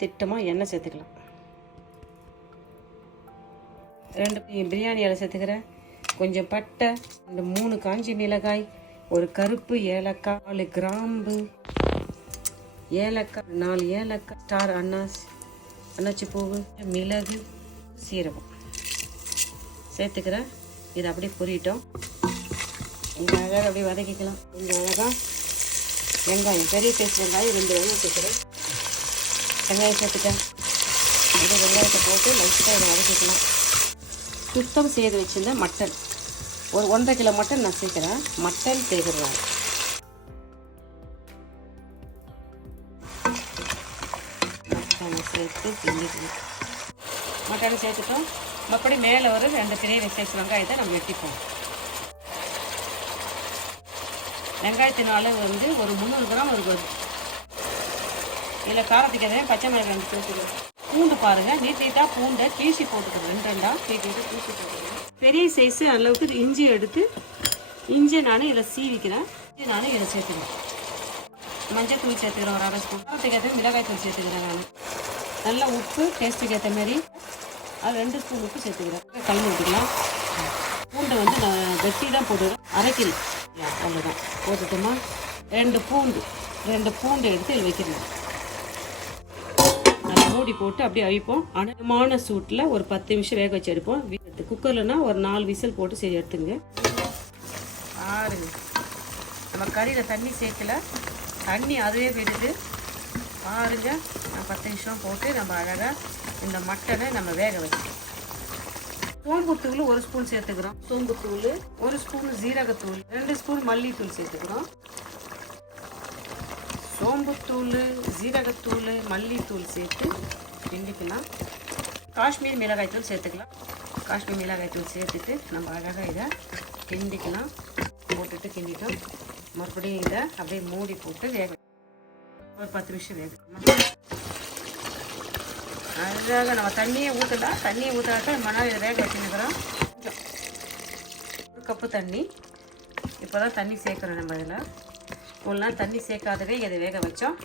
திட்டமாக எண்ணெய் சேர்த்துக்கலாம். 2 பிரியாணி இலை சேர்த்துக்கிறேன். கொஞ்சம் பட்டை, 3 காஞ்சி மிளகாய், ஒரு கருப்பு ஏலக்காய், 4 கிராம்பு ஏலக்காய், 4 ஏலக்காய், ஸ்டார் அன்னாச்சி பூவு, மிளகு, சீரகம் சேர்த்துக்கிறேன். இதை அப்படியே பொரிட்டோம். கொஞ்சம் அழகாக அப்படியே வதக்கிக்கலாம். கொஞ்சம் அழகாக வெங்காயம், பெரிய சைஸ் வெங்காயம் 2 வெங்காயம் சேர்த்துக்கிறேன். வெங்காயம் சேர்த்துட்டேன். அப்படியே வெங்காயத்தை போட்டு லைட்டாக இதை வதக்கிக்கலாம். சுத்தம் செய்து வச்சுருந்த மட்டன், ஒரு 1.5 கிலோ மட்டன் நான் சேர்க்குறேன். மட்டன் சேர்க்குறேன். மட்டனை சேர்த்து கிண்டிக்கலாம். மட்டனை சேர்த்துட்டோம். மறுபடி மேலே ஒரு 2 பெரிய சைஸ் வெங்காயத்தை நம்ம வெட்டிப்போம். வெங்காயத்தின் அளவு வந்து ஒரு 300 கிராம் இருக்குது. இதில் காரத்துக்கு எதாவது பச்சை மிளகாய் சேர்த்துக்கிறோம். பூண்டு பாருங்கள், நீட்டாக பூண்டை கீசி போட்டுக்கிறோம். 2 கீசி போட்டுக்கிறோம். பெரிய சைஸு அளவுக்கு இஞ்சி எடுத்து இஞ்சி நான் இதில் சீவிக்கிறேன். இஞ்சி நான் இதில் சேர்த்துக்கிறேன். மஞ்சள் தூள் சேர்த்துக்கிறேன். ஒரு 1/2 ஸ்பூன். காரத்துக்கு ஏற்ற மிளகாய் தூள் சேர்த்துக்கிறேன். நான் நல்லா உப்பு டேஸ்ட்டுக்கு ஏற்ற மாதிரி அது 2 ஸ்பூன் உப்பு சேர்த்துக்கிறேன். கலந்து விட்டுக்கலாம். பூண்டை வந்து நான் வெட்டி தான் போட்டுக்கிறேன். அரைக்கல அவ்வளோதான். போட்டுட்டோமா 2 பூண்டு எடுத்து இதில் வைக்கிறேன். நல்லா மூடி போட்டு அப்படியே அவிப்போம். அனமான சூட்டில் ஒரு 10 நிமிஷம் வேக வச்சு எடுப்போம். குக்கர்லனா ஒரு 4 விசில் போட்டு சரி எடுத்துங்க. பாருங்க, நம்ம கறியில் தண்ணி சேர்க்கல, தண்ணி அதுவே விடுது. பாருங்க, 10 நிமிஷம் போட்டு நம்ம அழகாக இந்த மட்டனை நம்ம வேக வச்சுக்கலாம். சோம்புத்தூள் 1 ஸ்பூன் சேர்த்துக்கிறோம். சோம்புத்தூள் 1 ஸ்பூன், ஜீரகத்தூள் 2 ஸ்பூன், மல்லித்தூள் சேர்த்துக்கிறோம். சோம்புத்தூள், ஜீரகத்தூள், மல்லித்தூள் சேர்த்து கிண்டிக்கலாம். காஷ்மீர் மிளகாய் தூள் சேர்த்துக்கலாம். காஷ்மீர் மிளகாய் தூள் சேர்த்துட்டு நம்ம அழகாக இதை கிண்டிக்கலாம். போட்டுட்டு கிண்டிட்டோம். மறுபடியும் இதை அப்படியே மூடி போட்டு வேக ஒரு 10 நிமிஷம் வேகணும். அழகாக நம்ம தண்ணியை ஊற்றலாம். தண்ணியை ஊற்றாக்க மணால் இதை வேக வச்சுருக்கிறோம். கொஞ்சம் 1 கப்பு தண்ணி. இப்போ தான் தண்ணி சேர்க்குறோம். நம்ம இதில் ஒரு நாள் தண்ணி சேர்க்காதவே இதை வேக வச்சோம்.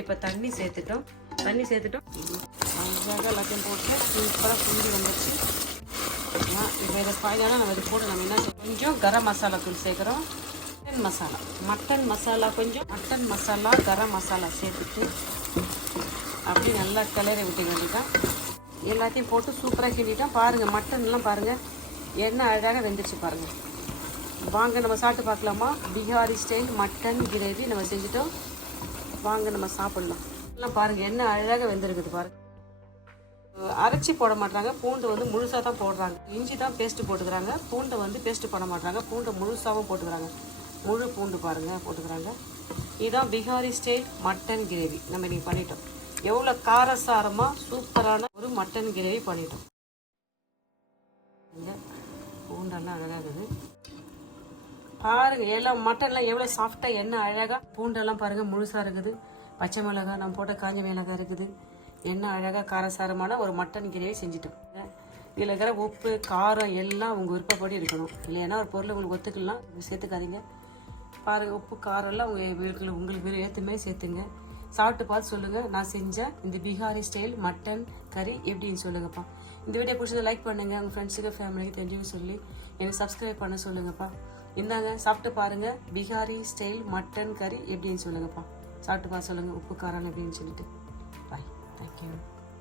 இப்போ தண்ணி சேர்த்துட்டோம். அழகாக எல்லாத்தையும் போட்டு சூப்பராக குண்டி வந்துச்சு. இப்போ இதை ஸ்பாயிலாக நம்ம இது போட்டு நம்ம என்ன கொஞ்சம் கரம் மசாலா தூள் சேர்க்குறோம். மட்டன் மசாலா கொஞ்சம் மட்டன் மசாலா, கரம் மசாலா சேர்த்துட்டு அப்படியே நல்லா கிளறி விட்டு வேண்டிட்டோம். எல்லாத்தையும் போட்டு சூப்பராக கிண்டிட்டோம். பாருங்கள், மட்டன்லாம் பாருங்கள் எண்ணெய் அழகாக வெந்துச்சு பாருங்கள். வாங்க நம்ம சாப்பிட்டு பார்க்கலாமா? பிஹாரி ஸ்டைல் மட்டன் கிரேவி நம்ம செஞ்சுட்டோம். வாங்க நம்ம சாப்பிட்லாம். எல்லாம் பாருங்கள் எண்ணெய் அழகாக வெந்திருக்குது பாருங்கள். அரைச்சி போட மாட்டாங்க. பூண்டு வந்து முழுசாக தான் போடுறாங்க. இஞ்சி தான் பேஸ்ட்டு போட்டுக்கிறாங்க. பூண்டை வந்து பேஸ்ட்டு பண்ண மாட்டாங்க. பூண்டை முழுசாகவும் போட்டுக்கிறாங்க. முழு பூண்டு பாருங்கள் போட்டுக்கிறாங்க. இதுதான் பிஹாரி ஸ்டைல் மட்டன் கிரேவி நம்ம இன்றைக்கி பண்ணிட்டோம். எவ்வளோ காரசாரமாக சூப்பரான ஒரு மட்டன் கிரேவி பண்ணிட்டோம். பூண்டெல்லாம் அழகாக இருக்குது பாருங்கள். எல்லாம் மட்டன்லாம் எவ்வளோ சாஃப்டாக எண்ணெய் அழகாக. பூண்டெல்லாம் பாருங்கள் முழுசாக இருக்குது. பச்சை மிளகாய் நம்ம போட்ட காஞ்ச மிளகாய் இருக்குது. எண்ணெய் அழகாக காரசாரமான ஒரு மட்டன் கிரேவி செஞ்சுட்டோம். இதில் இருக்கிற உப்பு காரம் எல்லாம் உங்கள் விருப்பப்படி இருக்கணும். இல்லைன்னா ஒரு பொருள் உங்களுக்கு ஒத்துக்கலாம், சேர்த்துக்காதீங்க. பாருங்கள், உப்பு காரம்லாம் உங்களுக்கு ஏற்றுமே சேர்த்துங்க. சாப்பிட்டு பார்த்து சொல்லுங்கள். நான் செஞ்சேன் இந்த பிஹாரி ஸ்டைல் மட்டன் கறி எப்படின்னு சொல்லுங்கப்பா. இந்த வீடியோ பிடிச்சதை லைக் பண்ணுங்கள். உங்கள் ஃப்ரெண்ட்ஸுக்கு ஃபேமிலிக்கு தெரிஞ்சு சொல்லி எனக்கு சப்ஸ்கிரைப் பண்ண சொல்லுங்கப்பா. இந்தாங்க சாப்பிட்டு பாருங்கள். பிஹாரி ஸ்டைல் மட்டன் கறி எப்படின்னு சொல்லுங்கப்பா. சாப்பிட்டு பார்த்து சொல்லுங்கள் உப்பு காரம் எப்படின்னு சொல்லிட்டு. பாய். தேங்க்யூ.